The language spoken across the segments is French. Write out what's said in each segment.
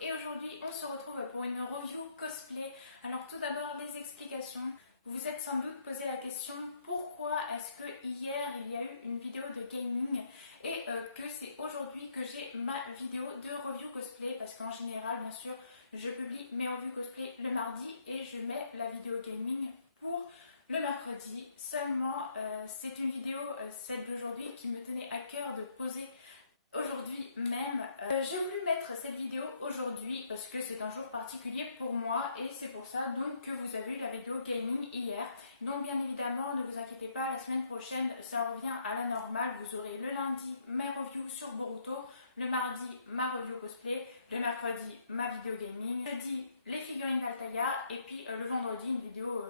et aujourd'hui on se retrouve pour une review cosplay. Alors tout d'abord les explications. Vous vous êtes sans doute posé la question pourquoi est-ce que hier il y a eu une vidéo de gaming et que c'est aujourd'hui que j'ai ma vidéo de review cosplay, parce qu'en général bien sûr je publie mes revues cosplay le mardi et je mets la vidéo gaming pour le mercredi. Seulement c'est une vidéo, celle d'aujourd'hui, qui me tenait à cœur de poser aujourd'hui même. J'ai voulu mettre cette vidéo aujourd'hui parce que c'est un jour particulier pour moi et c'est pour ça donc que vous avez eu la vidéo gaming hier. Donc bien évidemment ne vous inquiétez pas, la semaine prochaine ça revient à la normale. Vous aurez le lundi mes reviews sur Boruto, le mardi ma review cosplay, le mercredi ma vidéo gaming, jeudi les figurines d'Altaïa et puis le vendredi une vidéo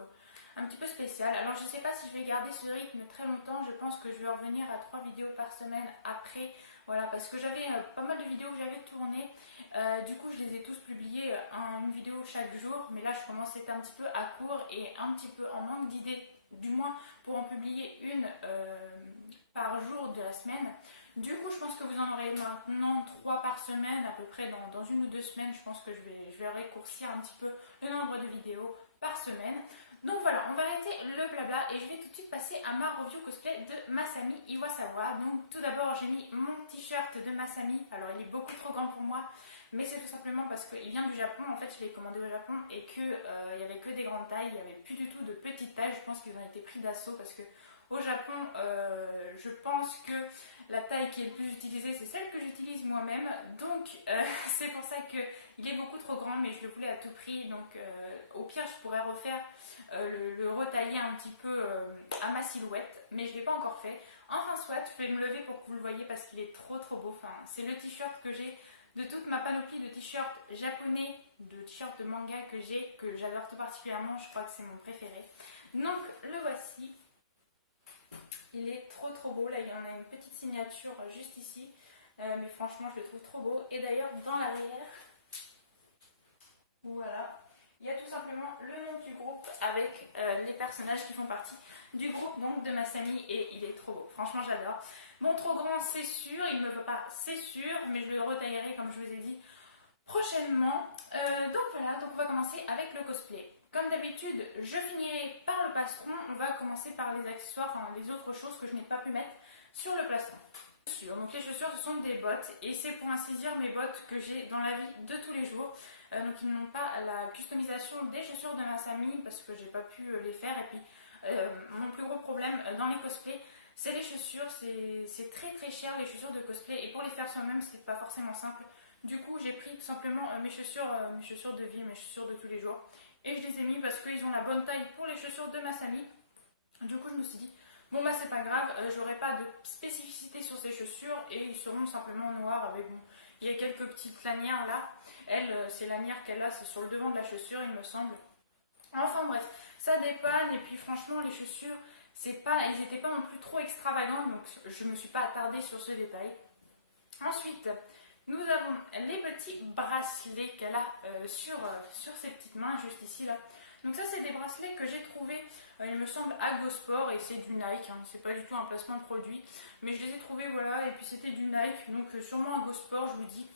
un petit peu spéciale. Alors je sais pas si je vais garder ce rythme très longtemps, je pense que je vais revenir à 3 vidéos par semaine après, voilà, parce que j'avais pas mal de vidéos que j'avais tournées, du coup je les ai tous publiées une vidéo chaque jour, mais là je commence à être un petit peu à court et un petit peu en manque d'idées, du moins pour en publier une par jour de la semaine. Du coup je pense que vous en aurez maintenant 3 par semaine, à peu près dans 1 ou 2 semaines, je pense que je vais raccourcir un petit peu le nombre de vidéos par semaine. Donc voilà, on va arrêter le blabla et je vais tout de suite passer à ma review cosplay de Masami Iwasawa. Donc tout d'abord j'ai mis mon t-shirt de Masami, alors il est beaucoup trop grand pour moi, mais c'est tout simplement parce qu'il vient du Japon. En fait je l'ai commandé au Japon et qu'il n'y avait que des grandes tailles, il n'y avait plus du tout de petites tailles. Je pense qu'ils ont été pris d'assaut parce que au Japon, je pense que la taille qui est le plus utilisée, c'est celle que j'utilise moi-même. Donc, c'est pour ça qu'il est beaucoup trop grand, mais je le voulais à tout prix. Donc, au pire, je pourrais refaire le retailler un petit peu à ma silhouette, mais je ne l'ai pas encore fait. Enfin, soit, je vais me lever pour que vous le voyez parce qu'il est trop trop beau. Enfin, c'est le t-shirt que j'ai de toute ma panoplie de t-shirts japonais, de t-shirts de manga que j'adore tout particulièrement. Je crois que c'est mon préféré. Donc, le voici. Il est trop trop beau, là il y en a une petite signature juste ici, mais franchement je le trouve trop beau. Et d'ailleurs dans l'arrière, voilà, il y a tout simplement le nom du groupe avec les personnages qui font partie du groupe donc de Masami et il est trop beau, franchement j'adore. Bon, trop grand c'est sûr, il ne me veut pas c'est sûr, mais je le retaillerai comme je vous ai dit prochainement. Donc voilà, donc on va commencer avec le cosplay. Comme d'habitude, je finirai par le plastron. On va commencer par les accessoires, enfin les autres choses que je n'ai pas pu mettre sur le plastron. Donc les chaussures, ce sont des bottes et c'est pour ainsi dire mes bottes que j'ai dans la vie de tous les jours. Donc ils n'ont pas la customisation des chaussures de Masami parce que j'ai pas pu les faire. Et puis mon plus gros problème dans les cosplays, c'est les chaussures. C'est très très cher les chaussures de cosplay et pour les faire soi-même, c'est pas forcément simple. Du coup, j'ai pris tout simplement mes chaussures de vie, mes chaussures de tous les jours. Et je les ai mis parce qu'ils ont la bonne taille pour les chaussures de Masami. Du coup, je me suis dit, bon bah c'est pas grave, j'aurai pas de spécificité sur ces chaussures et ils seront simplement noirs avec, bon, il y a quelques petites lanières là. Elle, ces lanières qu'elle a, c'est sur le devant de la chaussure, il me semble. Enfin bref, ça dépanne et puis franchement, les chaussures, ils n'étaient pas non plus trop extravagants, donc je me suis pas attardée sur ce détail. Ensuite, nous avons les petits bracelets qu'elle a sur ses petites mains, juste ici là. Donc ça c'est des bracelets que j'ai trouvés, il me semble, à Go-Sport et c'est du Nike, hein. C'est pas du tout un placement de produit, mais je les ai trouvés, voilà, et puis c'était du Nike, donc sûrement à Go-Sport, je vous dis.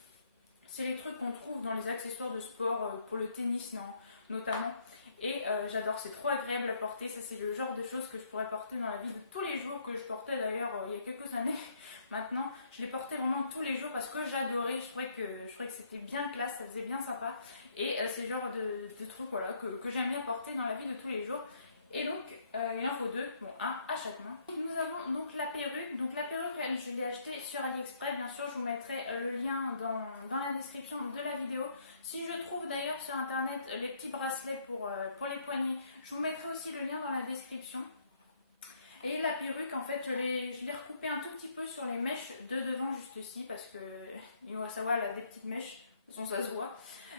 C'est les trucs qu'on trouve dans les accessoires de sport pour le tennis, non, notamment. Et j'adore, c'est trop agréable à porter. Ça, c'est le genre de choses que je pourrais porter dans la vie de tous les jours, que je portais d'ailleurs il y a quelques années. Maintenant, je les portais vraiment tous les jours parce que j'adorais. Je trouvais que c'était bien classe, ça faisait bien sympa. Et c'est le genre de trucs, voilà, que j'aime bien porter dans la vie de tous les jours. Et donc, il en faut 2, bon, un à chaque main. Nous avons donc la perruque. Donc la perruque, je l'ai achetée sur AliExpress. Bien sûr, je vous mettrai le lien dans la description de la vidéo. Si je trouve d'ailleurs sur internet les petits bracelets pour les poignets, je vous mettrai aussi le lien dans la description. Et la perruque, en fait, je l'ai recoupée un tout petit peu sur les mèches de devant, juste ici, parce que Iwasawa elle a des petites mèches. De toute façon, ça se voit.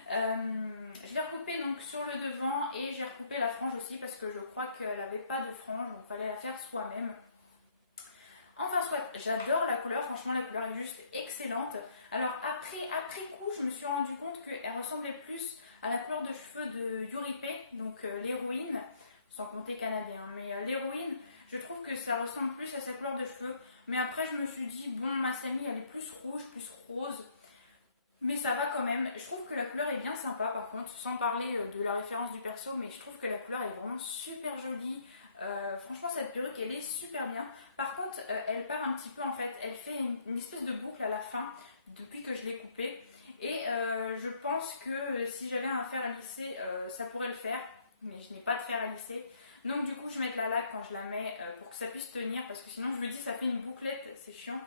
Je l'ai recoupée donc sur le devant et j'ai recoupé la frange aussi parce que je crois qu'elle n'avait pas de frange, donc il fallait la faire soi-même. Enfin soit, j'adore la couleur, franchement la couleur est juste excellente. Alors après coup, je me suis rendu compte qu'elle ressemblait plus à la couleur de cheveux de Yuripe, donc l'héroïne, sans compter canadien, mais l'héroïne, je trouve que ça ressemble plus à sa couleur de cheveux. Mais après je me suis dit, bon, Masami elle est plus rouge, plus rose. mais ça va quand même. Je trouve que la couleur est bien sympa par contre, sans parler de la référence du perso, mais je trouve que la couleur est vraiment super jolie. Franchement, cette perruque, elle est super bien. Par contre, elle part un petit peu en fait, elle fait une espèce de boucle à la fin depuis que je l'ai coupée. Et je pense que si j'avais un fer à lisser, ça pourrait le faire, mais je n'ai pas de fer à lisser. Donc du coup, je mets de la laque quand je la mets pour que ça puisse tenir, parce que sinon, je me dis, ça fait une bouclette, c'est chiant.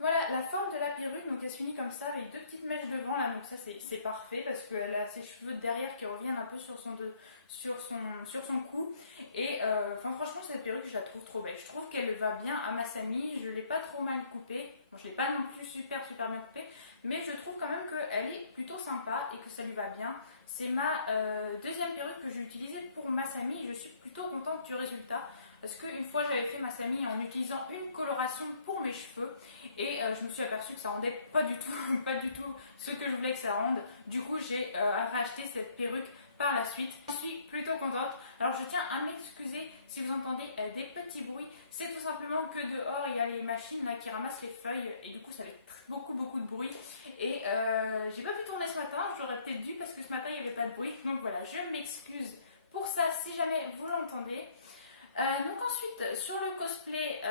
Voilà la forme de la perruque, donc elle se finit comme ça avec deux petites mèches devant là, donc ça c'est parfait parce qu'elle a ses cheveux derrière qui reviennent un peu sur son cou. Et franchement cette perruque je la trouve trop belle, je trouve qu'elle va bien à Masami, je ne l'ai pas trop mal coupée, bon, je ne l'ai pas non plus super bien coupée, mais je trouve quand même qu'elle est plutôt sympa et que ça lui va bien. C'est ma deuxième perruque que j'ai utilisée pour Masami et je suis plutôt contente du résultat. Parce qu'une fois j'avais fait Masami en utilisant une coloration pour mes cheveux et je me suis aperçue que ça rendait pas du tout ce que je voulais que ça rende. Du coup j'ai racheté cette perruque par la suite. Je suis plutôt contente. Alors je tiens à m'excuser si vous entendez des petits bruits. C'est tout simplement que dehors il y a les machines là, qui ramassent les feuilles et du coup ça fait beaucoup de bruit. Et j'ai pas pu tourner ce matin, j'aurais peut-être dû parce que ce matin il n'y avait pas de bruit. Donc voilà, je m'excuse pour ça si jamais vous l'entendez. Donc ensuite sur le cosplay,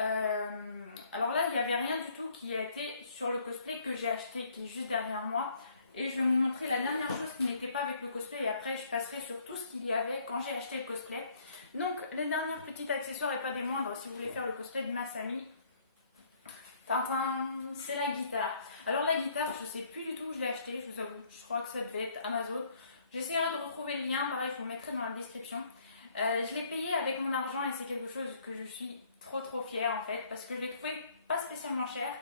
alors là il n'y avait rien du tout qui a été sur le cosplay que j'ai acheté qui est juste derrière moi et je vais vous montrer la dernière chose qui n'était pas avec le cosplay et après je passerai sur tout ce qu'il y avait quand j'ai acheté le cosplay. Donc les derniers petits accessoires et pas des moindres si vous voulez faire le cosplay de Masami, c'est la guitare. Alors la guitare je sais plus du tout où je l'ai acheté, je vous avoue, je crois que ça devait être Amazon. J'essaierai de retrouver le lien, pareil je vous le mettrai dans la description. Je l'ai payé avec mon argent et c'est quelque chose que je suis trop fière en fait parce que je l'ai trouvée pas spécialement chère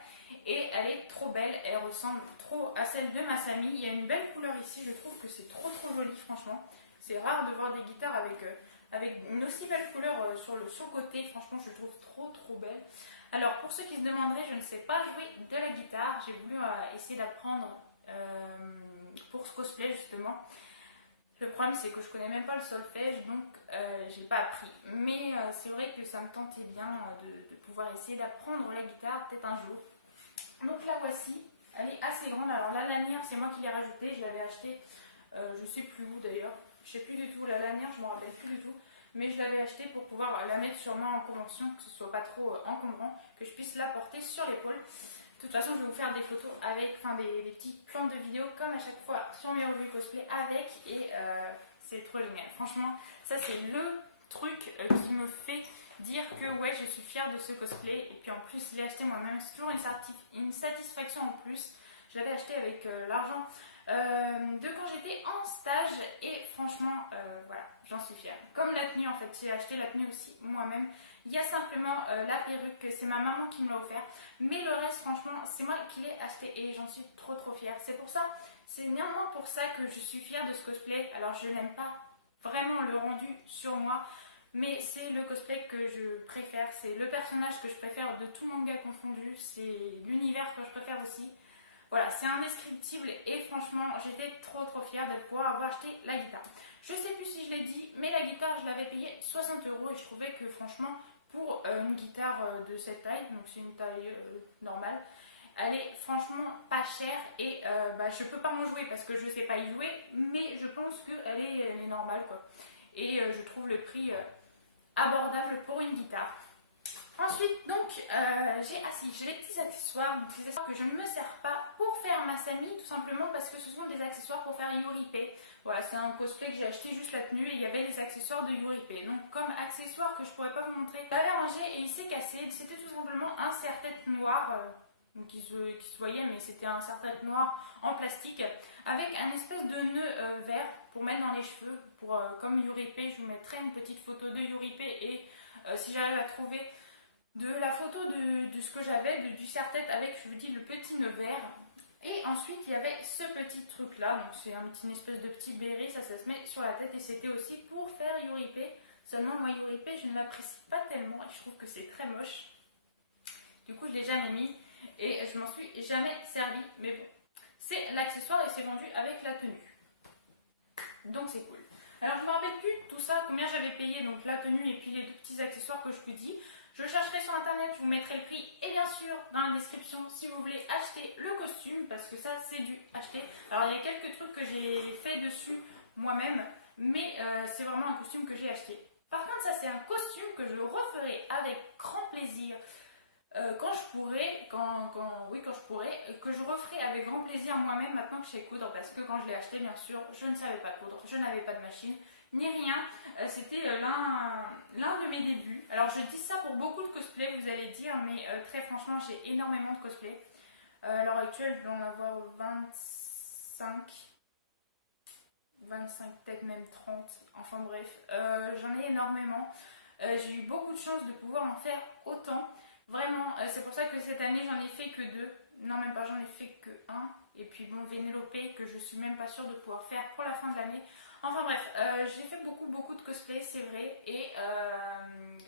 et elle est trop belle, elle ressemble trop à celle de Masami. Il y a une belle couleur ici, je trouve que c'est trop joli franchement. C'est rare de voir des guitares avec une aussi belle couleur sur le côté, franchement je trouve trop belle. Alors pour ceux qui se demanderaient, je ne sais pas jouer de la guitare, j'ai voulu essayer d'apprendre pour ce cosplay justement. Le problème c'est que je connais même pas le solfège donc j'ai pas appris. Mais c'est vrai que ça me tentait bien de pouvoir essayer d'apprendre la guitare peut-être un jour. Donc la voici, elle est assez grande. Alors la lanière c'est moi qui l'ai rajoutée, je l'avais achetée je sais plus où d'ailleurs. Je sais plus du tout la lanière, je me rappelle plus du tout. Mais je l'avais achetée pour pouvoir la mettre sur moi en convention, que ce soit pas trop encombrant, que je puisse la porter sur l'épaule. De toute façon, je vais vous faire des photos avec, des petits plans de vidéos comme à chaque fois sur mes revues cosplay avec et c'est trop génial. Franchement, ça c'est le truc qui me fait dire que ouais, je suis fière de ce cosplay et puis en plus, je l'ai acheté moi-même. C'est toujours une satisfaction en plus. Je l'avais acheté avec l'argent de quand j'étais en stage et franchement, voilà, j'en suis fière. Comme la tenue en fait, j'ai acheté la tenue aussi moi-même. Il y a simplement la perruque, c'est ma maman qui me l'a offert. Mais le reste, franchement, c'est moi qui l'ai acheté et j'en suis trop fière. C'est pour ça, c'est néanmoins pour ça que je suis fière de ce cosplay. Alors, je n'aime pas vraiment le rendu sur moi, mais c'est le cosplay que je préfère. C'est le personnage que je préfère de tout manga confondu. C'est l'univers que je préfère aussi. Voilà, c'est indescriptible et franchement, j'étais trop fière de pouvoir avoir acheté la guitare. Je sais plus si je l'ai dit, mais la guitare, je l'avais payée 60 € et je trouvais que franchement, pour une guitare de cette taille, donc c'est une taille normale, elle est franchement pas chère et je peux pas m'en jouer parce que je sais pas y jouer, mais je pense qu'elle est normale quoi. Et je trouve le prix abordable pour une guitare. Ensuite, donc, j'ai les petits accessoires, que je ne me sers pas pour faire Masami, tout simplement parce que ce sont des accessoires pour faire Yuripe. Voilà, c'est un cosplay que j'ai acheté juste la tenue et il y avait des accessoires de Yuripe. Donc, comme accessoire que je pourrais pas vous montrer, je l'avais rangé et il s'est cassé. C'était tout simplement un serre-tête noir, qui se voyait, mais c'était un serre-tête noir en plastique avec un espèce de nœud vert pour mettre dans les cheveux. Comme Yuripe, je vous mettrai une petite photo de Yuripe et si j'arrive à trouver de la photo de ce que j'avais, du serre-tête avec, je vous dis, le petit nœud vert. Et ensuite, il y avait ce petit truc-là, donc c'est une espèce de petit béret, ça se met sur la tête et c'était aussi pour faire Yuripe. Seulement, moi, Yuripe, je ne l'apprécie pas tellement et je trouve que c'est très moche. Du coup, je ne l'ai jamais mis et je m'en suis jamais servi, mais bon. C'est l'accessoire et c'est vendu avec la tenue. Donc, c'est cool. Alors, je ne me rappelle plus tout ça, combien j'avais payé, donc la tenue et puis les deux petits accessoires que je vous dis. Je Je chercherai sur internet, je vous mettrai le prix et bien sûr dans la description si vous voulez acheter le costume parce que ça c'est du acheter. Alors il y a quelques trucs que j'ai fait dessus moi-même, mais c'est vraiment un costume que j'ai acheté. Par contre ça c'est un costume que je referai avec grand plaisir quand je pourrai, quand je pourrai, que je referai avec grand plaisir moi-même maintenant que je sais coudre parce que quand je l'ai acheté bien sûr je ne savais pas coudre, je n'avais pas de machine ni rien, c'était l'un de mes débuts. Alors je dis ça pour beaucoup de cosplay vous allez dire, mais très franchement j'ai énormément de cosplay. À l'heure actuelle je dois en avoir 25 peut-être même 30, enfin bref, j'en ai énormément. J'ai eu beaucoup de chance de pouvoir en faire autant. Vraiment, c'est pour ça que cette année j'en ai fait que 2. Non, même pas, j'en ai fait que 1. Et puis bon, Vénélope que je suis même pas sûre de pouvoir faire pour la fin de l'année. Enfin bref, j'ai fait beaucoup de cosplay, c'est vrai. Et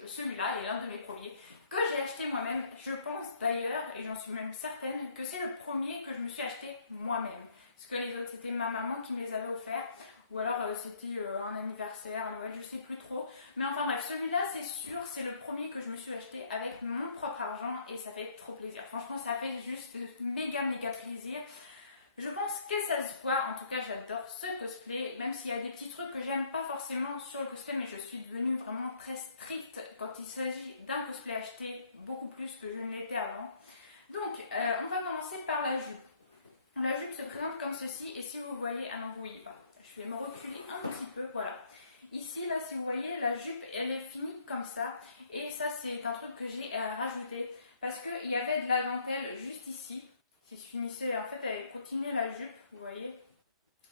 celui-là est l'un de mes premiers que j'ai acheté moi-même. Je pense d'ailleurs, et j'en suis même certaine, que c'est le premier que je me suis acheté moi-même. Parce que les autres, c'était ma maman qui me les avait offerts. Ou alors c'était un anniversaire, un Noël, je sais plus trop. Mais enfin bref, celui-là c'est sûr, c'est le premier que je me suis acheté avec mon propre argent et ça fait trop plaisir. Franchement ça fait juste méga plaisir. Je pense que ça se voit, en tout cas j'adore ce cosplay, même s'il y a des petits trucs que j'aime pas forcément sur le cosplay, mais je suis devenue vraiment très stricte quand il s'agit d'un cosplay acheté, beaucoup plus que je ne l'étais avant. Donc on va commencer par la jupe. La jupe se présente comme ceci et si vous voyez, ah non vous voyez pas. Je vais me reculer un petit peu, voilà. Ici, là, si vous voyez, la jupe, elle est finie comme ça. Et ça, c'est un truc que j'ai rajouté. Parce qu'il y avait de la dentelle juste ici. Qui se finissait, en fait, elle continuait la jupe, vous voyez.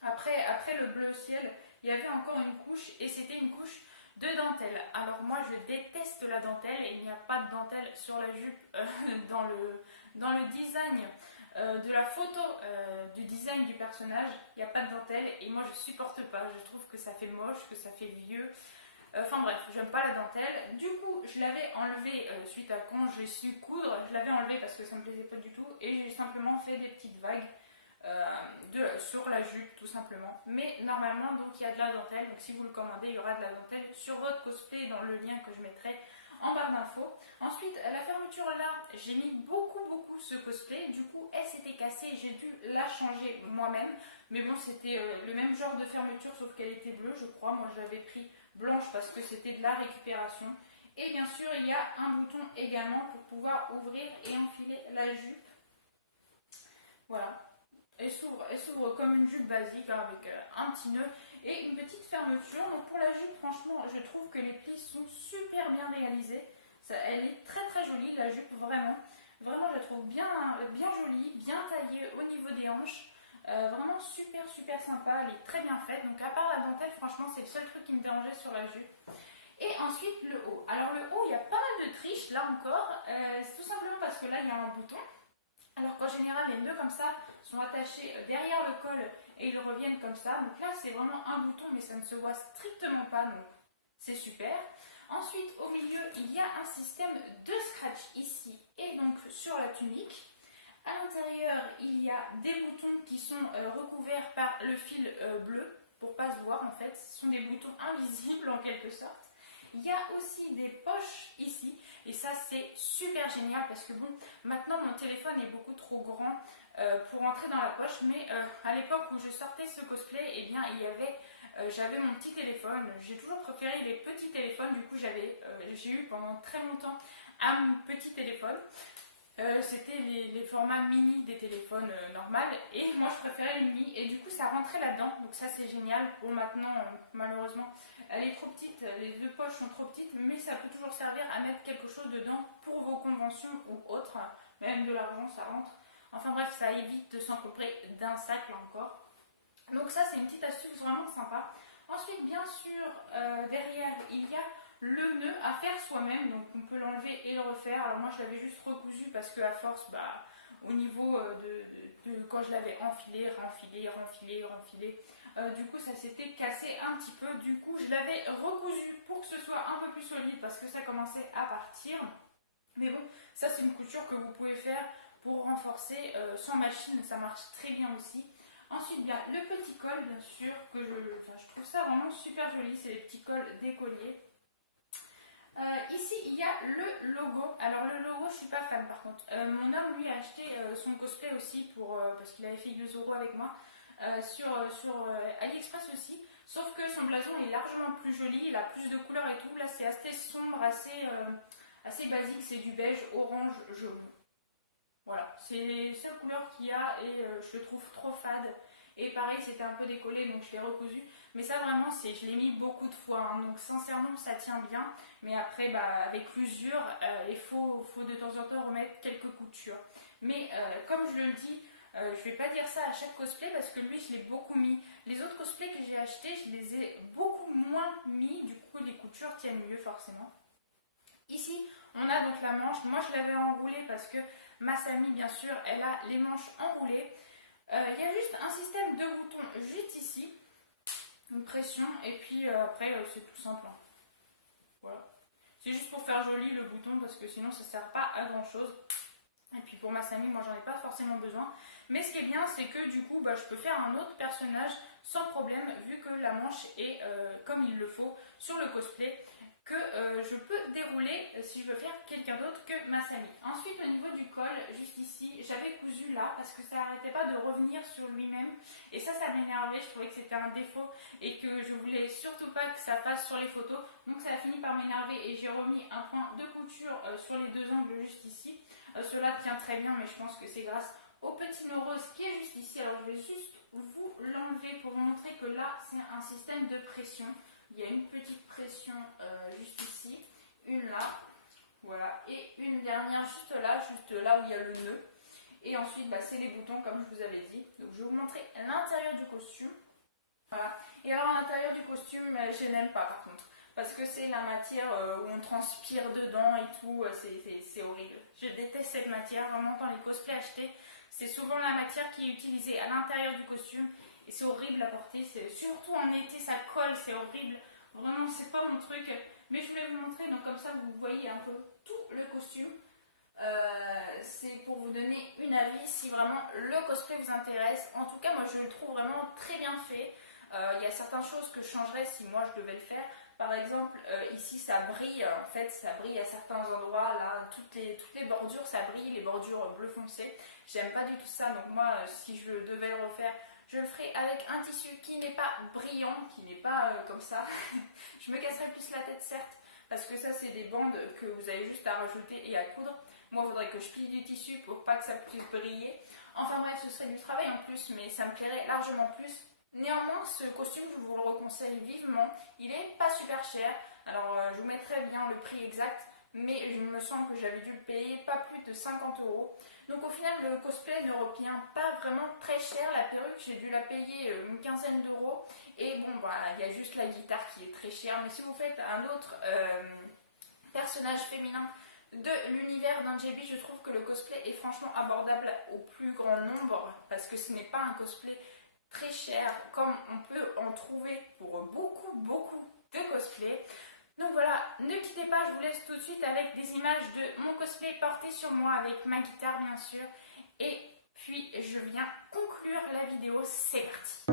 Après le bleu ciel, il y avait encore une couche. Et c'était une couche de dentelle. Alors moi, je déteste la dentelle. Et il n'y a pas de dentelle sur la jupe dans le design. De la photo du design du personnage, il n'y a pas de dentelle et moi je supporte pas, je trouve que ça fait moche, que ça fait vieux. Enfin bref, j'aime pas la dentelle. Du coup, je l'avais enlevé suite à quand j'ai su coudre, je l'avais enlevé parce que ça me plaisait pas du tout et j'ai simplement fait des petites vagues sur la jupe tout simplement. Mais normalement, donc il y a de la dentelle, donc si vous le commandez, il y aura de la dentelle sur votre cosplay dans le lien que je mettrai en barre d'infos. Ensuite, la fermeture là, j'ai mis beaucoup ce cosplay. Du coup, elle s'était cassée. J'ai dû la changer moi-même. Mais bon, c'était le même genre de fermeture, sauf qu'elle était bleue, je crois. Moi, je l'avais pris blanche parce que c'était de la récupération. Et bien sûr, il y a un bouton également pour pouvoir ouvrir et enfiler la jupe. Voilà. Elle s'ouvre comme une jupe basique hein, avec un petit nœud et une petite fermeture. Donc pour la jupe, franchement, je trouve que les plis sont super bien réalisés. Ça, elle est très jolie, la jupe, vraiment. Vraiment, je la trouve bien jolie, bien taillée au niveau des hanches. Vraiment super sympa, elle est très bien faite. Donc à part la dentelle, franchement, c'est le seul truc qui me dérangeait sur la jupe. Et ensuite, le haut. Alors le haut, il y a pas mal de triches, là encore. C'est tout simplement parce que là, il y a un bouton. Alors qu'en général, les nœuds comme ça sont attachés derrière le col et ils reviennent comme ça. Donc là, c'est vraiment un bouton, mais ça ne se voit strictement pas, donc c'est super. Ensuite, au milieu, il y a un système de scratch ici et donc sur la tunique. À l'intérieur, il y a des boutons qui sont recouverts par le fil bleu pour pas se voir en fait. Ce sont des boutons invisibles en quelque sorte. Il y a aussi des poches ici et ça c'est super génial parce que bon, maintenant mon téléphone est beaucoup trop grand pour entrer dans la poche, mais à l'époque où je sortais ce cosplay, eh bien il y avait, j'avais mon petit téléphone. J'ai toujours préféré les petits téléphones, du coup j'ai eu pendant très longtemps un petit téléphone. C'était les formats mini des téléphones normales et moi je préférais le mini et du coup ça rentrait là-dedans, donc ça c'est génial. Bon maintenant malheureusement elle est trop petite, les deux poches sont trop petites, mais ça peut toujours servir à mettre quelque chose dedans pour vos conventions ou autres, même de l'argent ça rentre. Enfin bref, ça évite de s'encombrer d'un sac là encore. Donc ça c'est une petite astuce vraiment sympa. Ensuite bien sûr derrière il y a le nœud à faire soi-même, donc on peut l'enlever et le refaire. Alors moi je l'avais juste recousu parce que à force, au niveau de quand je l'avais enfilé, renfilé, du coup ça s'était cassé un petit peu. Du coup je l'avais recousu pour que ce soit un peu plus solide parce que ça commençait à partir. Mais bon, ça c'est une couture que vous pouvez faire pour renforcer sans machine, ça marche très bien aussi. Ensuite, bien, le petit col, bien sûr, que je trouve ça vraiment super joli, c'est les petits cols d'écolier. Ici, il y a le logo. Alors le logo, je suis pas fan par contre. Mon homme, lui, a acheté son cosplay aussi parce qu'il avait fait 2 euros avec moi sur AliExpress aussi. Sauf que son blason est largement plus joli, il a plus de couleurs et tout. Là, c'est assez sombre, assez basique. C'est du beige, orange, jaune. Voilà, c'est les seules couleurs qu'il y a et je le trouve trop fade. Et pareil, c'était un peu décollé, donc je l'ai recousu. Mais ça, vraiment, je l'ai mis beaucoup de fois. Hein, donc, sincèrement, ça tient bien. Mais après, avec l'usure, il faut de temps en temps remettre quelques coutures. Mais comme je le dis, je vais pas dire ça à chaque cosplay parce que lui, je l'ai beaucoup mis. Les autres cosplays que j'ai achetés, je les ai beaucoup moins mis. Du coup, les coutures tiennent mieux, forcément. Ici, on a donc la manche. Moi, je l'avais enroulée parce que Masami, bien sûr, elle a les manches enroulées. Il y a juste un système de boutons juste ici, une pression, et puis après c'est tout simple. Hein. Voilà. C'est juste pour faire joli le bouton parce que sinon ça ne sert pas à grand chose. Et puis pour Masami, moi j'en ai pas forcément besoin. Mais ce qui est bien, c'est que du coup je peux faire un autre personnage sans problème vu que la manche est comme il le faut sur le cosplay. Que je peux dérouler si je veux faire quelqu'un d'autre que Masami. Ensuite au niveau du col, juste ici, j'avais cousu là parce que ça n'arrêtait pas de revenir sur lui-même et ça m'énervait, je trouvais que c'était un défaut et que je voulais surtout pas que ça passe sur les photos, donc ça a fini par m'énerver et j'ai remis un point de couture sur les 2 angles juste ici. Cela tient très bien mais je pense que c'est grâce au petit nœud rose qui est juste ici. Alors je vais juste vous l'enlever pour vous montrer que là c'est un système de pression. Il y a une petite pression juste ici, une là, voilà, et une dernière juste là où il y a le nœud. Et ensuite, c'est les boutons comme je vous avais dit. Donc je vais vous montrer l'intérieur du costume. Voilà. Et alors l'intérieur du costume, je n'aime pas par contre. Parce que c'est la matière où on transpire dedans et tout, c'est horrible. Je déteste cette matière, vraiment quand les cosplays achetés, c'est souvent la matière qui est utilisée à l'intérieur du costume. Et c'est horrible à porter, surtout en été ça colle, c'est horrible. Vraiment c'est pas mon truc. Mais je voulais vous montrer, donc comme ça vous voyez un peu tout le costume. C'est pour vous donner une avis si vraiment le cosplay vous intéresse. En tout cas moi je le trouve vraiment très bien fait. Il y a certaines choses que je changerais si moi je devais le faire. Par exemple ici ça brille, en fait ça brille à certains endroits, là toutes les bordures ça brille, les bordures bleu foncé. J'aime pas du tout ça, donc moi si je devais le refaire, je le ferai avec un tissu qui n'est pas brillant, qui n'est pas comme ça. Je me casserai plus la tête certes, parce que ça c'est des bandes que vous avez juste à rajouter et à coudre. Moi il faudrait que je plie du tissu pour pas que ça puisse briller. Enfin bref, ce serait du travail en plus, mais ça me plairait largement plus. Néanmoins, ce costume, je vous le conseille vivement. Il est pas super cher, alors je vous mettrai bien le prix exact, mais il me semble que j'avais dû le payer pas plus de 50 €. Donc au final, le cosplay ne revient pas vraiment très cher. La perruque, j'ai dû la payer une quinzaine d'euros. Et bon, voilà, il y a juste la guitare qui est très chère. Mais si vous faites un autre personnage féminin de l'univers d'un JB, je trouve que le cosplay est franchement abordable au plus grand nombre. Parce que ce n'est pas un cosplay très cher comme on peut en trouver pour beaucoup de cosplays. Donc voilà, ne quittez pas, je vous laisse tout de suite avec des images de mon cosplay porté sur moi avec ma guitare bien sûr. Et puis je viens conclure la vidéo, c'est parti.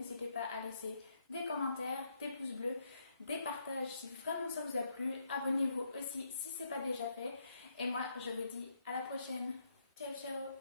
n'hésitez pas à laisser des commentaires, des pouces bleus, des partages si vraiment ça vous a plu. Abonnez-vous aussi si ce n'est pas déjà fait. Et moi, je vous dis à la prochaine. Ciao, ciao!